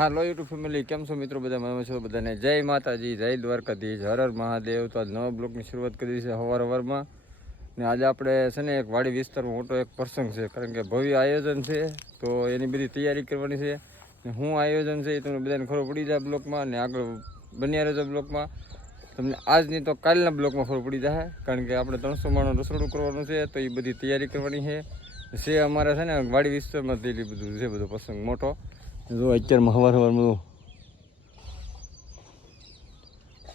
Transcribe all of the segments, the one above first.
હાલો YouTube family, કેમ છો મિત્રો? બધા મજામાં છો? બધાને જય માતાજી, જય દ્વારકાધીશ, હર હર મહાદેવ. તો આજ નવા બ્લોગની શરૂઆત કરી છે સવારમાં. ને આજે આપણે છે ને એક વાડી વિસ્તારમાં મોટો એક પ્રસંગ છે, કારણ કે ભવ્ય આયોજન છે. તો એની બધી તૈયારી કરવાની છે. ને શું આયોજન છે એ તમને બધાને ખબર પડી જાય બ્લોગમાં, ને આગળ બન્યા રહેજો બ્લોગમાં. તમને આજની તો કાલના બ્લોગમાં ખબર પડી જાય, કારણ કે આપણે 300 માણસનું રસોડું કરવાનું છે. તો એ બધી તૈયારી કરવાની છે અમારે છે ને વાડી વિસ્તારમાં થયેલી બધું છે, બધો પ્રસંગ મોટો. જો અત્યારમાં સવારમાં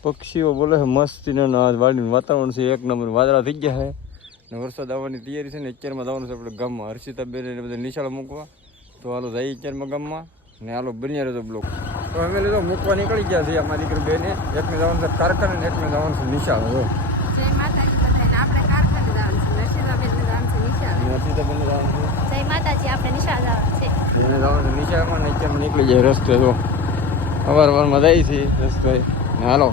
પક્ષીઓ બોલે છે મસ્તીના, વાડીનું વાતાવરણ છે એક નંબર, વાદળા થઈ ગયા છે ને વરસાદ આવવાની તૈયારી છે. ને અત્યારમાં જવાનું છે આપણે ગામમાં હર્ષિતાબેન એને બધા નિશાળ મૂકવા. તો હાલો જઈએ અત્યારમાં ગામમાં, ને હાલો બન્યા રહેતો બ્લોક. તો અમે લીધો મૂકવા નીકળી ગયા છીએ અમારી દીકરી બેને. એકને જવાનું છે કારખાને ને એકને જવાનું છે નિશાળ. હર્ષિતાબેન એને જવાનું છે નિશાળમાં, ને અત્યારમાં નીકળી જાય રસ્તે. તો અવારમાં જાય છે રસ્તે ને હાલો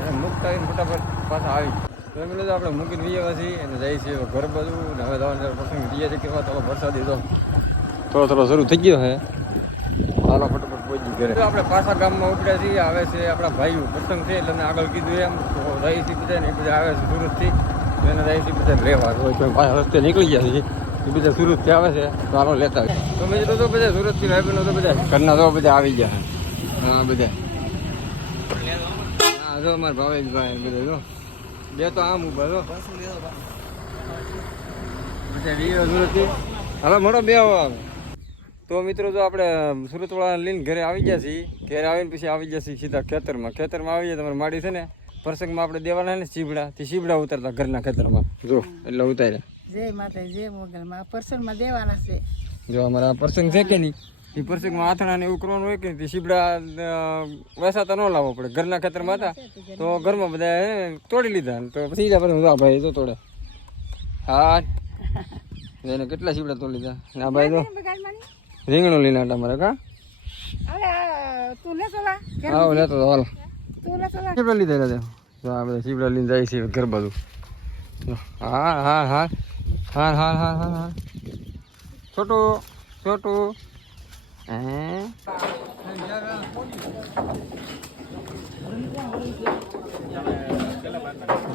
એને મૂકતા આવીને ફટાફટ પાછા આવી. તો એમ લીધું આપણે મૂકીને વીએ છીએ અને જાય છે ઘર બાજુ. ને હવે જવાનું પ્રસંગ તૈયારી કરવા. તો વરસાદી તો થોડો શરૂ થઈ ગયો છે. હાલો ફટાફટ પહોંચી ઘરે. આપણે પાછા ગામમાં ઉપડ્યા છીએ. આવે છે આપણા ભાઈઓ પ્રસંગ છે એટલે આગળ કીધું એમ. તો જાય છે બધા ને એ બધા આવે છે સુરતથી. તો એને જાય છે બધા લેવા. તો પાછા રસ્તે નીકળી ગયા છીએ. એ બધા સુરતથી આવે છે તો હાલો લેતા હોય. તો મેં તો બધા સુરતથી ભાઈબંધો તો બધા ઘરના તો બધા આવી ગયા. હા બધા હા જો અમારા ભાવેશભાઈ બધા જો બે તો આમ ઉભા જો બધા વીરો સુરતથી. હાલો મોટો બે આવે. તો મિત્રો જો આપણે સુરતવાળા લઈને ઘરે આવી ગયા છીએ. ઘરે આવીને પછી આવી ગયા છીએ સીધા ખેતરમાં. ખેતરમાં આવી જાય તમારે માડી છે ને પ્રસંગમાં આપણે દેવાના ને સીબડા, તે સીબડા ઉતારતા ઘરના ખેતરમાં જો એટલે ઉતાર્યા. જય માતા જય મોગલમાં પ્રસંગમાં દેવાના છે. જો અમારા પ્રસંગ છે કે નહીં, એ પ્રસંગમાં આથણા ને એવું કરવાનું હોય કે તે સીબડા વેસાતા ન લાવવો પડે. ઘરના ખેતરમાં હતા તો ઘરમાં બધા તોડી લીધા. તો પછી ભાઈ તો તોડે. હા એને કેટલા સીબડા તોડી લીધા. ના ભાઈ તો રીંગણું લઈને આટા મારે કા હા લેતો હાલ સીબડા લીધા આ બધા સીબડા લઈને જાય છે ઘર બાજુ. હા હા હા હા હા હા હા હા છોટું છોટું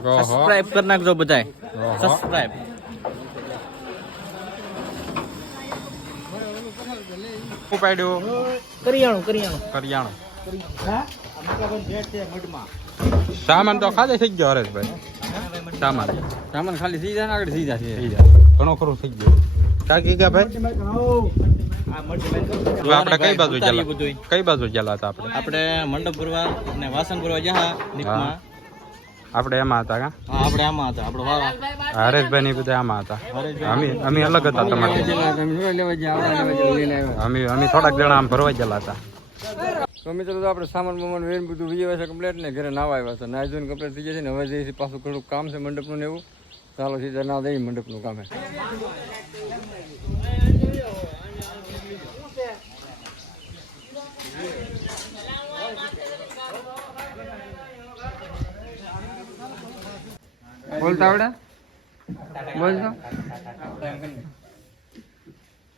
સબસ્ક્રાઇબ કરી નાખજો બધાય. સબસ્ક્રાઇબ પાડ્યું કરિયાણું સામાન તો ખાલી થઈ ગયો હરેશભાઈ. સામાન ખાલી થઈ જાય ને આગળ થઈ જાય ઘણો ખરું થઈ ગયો. કાકી ગયા ભાઈ આપણે કઈ બાજુ ગયેલા હતા? આપણે મંડપ ભરવા અને વાસણ ભરવા ગયા આપણે એમાં હતા કા? આપણે આમાં હતા. આપણો હરેશભાઈ ની બધા આમાં હતા. અમે અલગ હતા તમારે. અમે થોડાક જણા આમ ભરવા ગયેલા હતા. તો મિત્રો તો આપણે સામાન બમાન વેન બધું વીએ છે કમ્પ્લેટ ને ઘરે નાવા આવ્યા હતા. નાઈ ધોઈને કમ્પ્લેટ થઈ જાય છે ને હવે જઈએ પાછું થોડું કામ છે મંડપનું ને એવું. ચાલો સીધા ના દઈએ મંડપનું કામે. બોલતા આવડે? બોલતો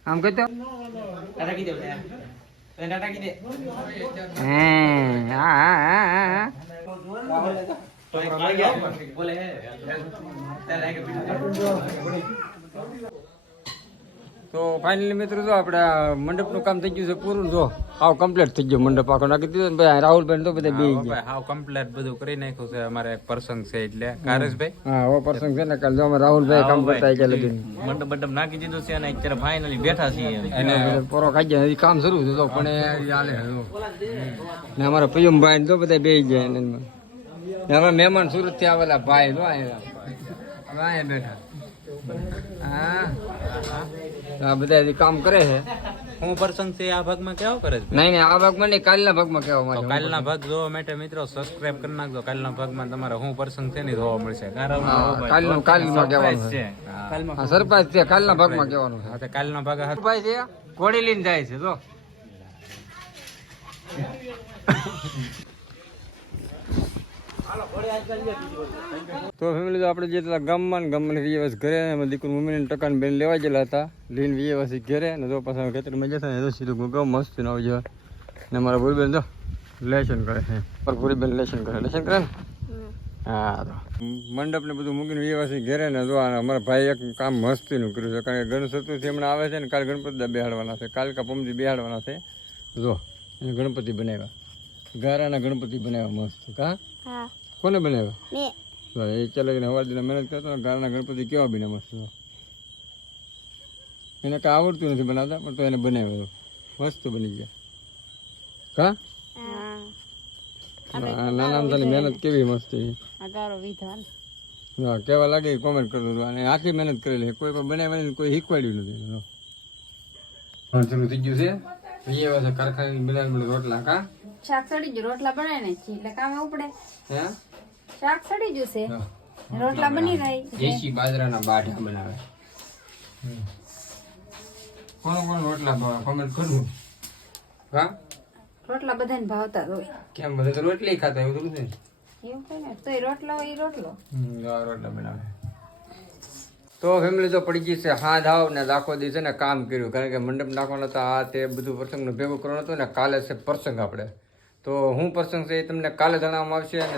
આમ કહેતો તો ફાઇનલી મિત્રો જો આપણે મંડપનું કામ થઈ ગયું છે પૂરું. જો હાવ કમ્પ્લીટ થઈ ગયો મંડપ આખો નાખી દીધો ને ભાઈ. રાહુલભાઈ તો બધા બે ગયા હાવ કમ્પ્લીટ બધું કરી નાખ્યું છે. અમારે પ્રસંગ છે એટલે કારેશભાઈ હા ઓ પ્રસંગ છે ને કાલ જો અમે રાહુલભાઈ કામ કરતા ગયા લગીન મંડપ નાખી દીધું છે અને અત્યારે ફાઇનલી બેઠા છીએ. એને પોરો ખાઈ ગયા કામ શરૂ છે તો પણ હાલે ને અમારા પયમભાઈ તો બધા બે ગયા ને હવે મહેમાન સુરત થી આવેલા ભાઈ જો અહીંયા બેઠા. હા બધા કામ કરે છે. હું પ્રસંગ છે આ ભાગમાં કેવો કરે છે? નહીં આ ભાગમાં નહીં, કાલના ભાગમાં કેવા માટે. કાલના ભાગ જોવા માટે મિત્રો સબસ્ક્રાઇબ કરી નાખજો. કાલના ભાગમાં તમારે હું પ્રસંગ છે ને જોવા મળશે. કાલમાં કહેવાનું છે. સરપ્રાઈઝ છે કાલના ભાગમાં કહેવાનું છે. કાલના ભાગ ભાઈ છે ઘોડી લઈને જાય છે જો. તો ફેમિલી તો આપણે જેટલા ગામમાં વીસ ઘરે દીકરી મમ્મીને ટકાને બેન લેવા ગયેલા હતા. લઈને 20 ઘરે ને જો પાછા ખેતરમાં જતા ને સીધું ગૌ મસ્ત ન આવજો. ને મારા ભૂરીબેન જો લેશન કરે છે મારા ભૂરીબેન લેશન કરે ને હા તો મંડપ ને બધું મૂકીને વ્યવસ્થિત ઘેરે ને જો અમારા ભાઈ એક કામ મસ્તીનું કર્યું છે કારણ કે ગણેશ ચતુર્થી હમણાં આવે છે ને કાલે ગણપતિ બેહાડવાના છે કાલ કા પમજી બેહાડવાના છે જો એને ગણપતિ બનાવ્યા ગારાના ગણપતિ બનાવ્યા મસ્ત કા કોને બનાવ્યા એ ચાલે હવાડીને મહેનત કરતો ને ગારાના ગણપતિ કેવા બન્યા મસ્ત એને કાંઈ આવડતું નથી બનાવતા પણ તો એને બનાવ્યો મસ્ત બની ગયા કા નાના નાની મહેનત કેવી મસ્તી હા કેવા લાગે કોમેન્ટ કરતો હતો અને આખી મહેનત કરેલી કોઈ પણ બનાવવાની કોઈ શીખવાડ્યું નથી શરૂ થઈ ગયું છે કારખાને બનાવેલા રોટલા કા શાક સડી ગયું રોટલા બનાવી નાખી એટલે કામ ઉપડે હે શાક સડી ગયું છે રોટલા બની રહી દેશી બાજરાના બાઢા બનાવે કોણ રોટલા ભાવે કોમેન્ટ કરવું હા રોટલા બધાને ભાવતા જ હોય કેમ બધા તો રોટલી ખાતા એવું થોડું છે એવું કઈ ને તો રોટલો હોય રોટલો રોટલા બનાવે તો ફેમિલી તો પડી ગઈ છે હા ધાવ ને આખો દી છે ને કામ કર્યું કારણ કે મંડપ નાખવાનો હતો આ તે બધું પ્રસંગનું ભેગું કરવાનું હતું ને કાલે છે પ્રસંગ આપણે તો હું પ્રસંગ છે એ તમને કાલે જણાવવામાં આવશે અને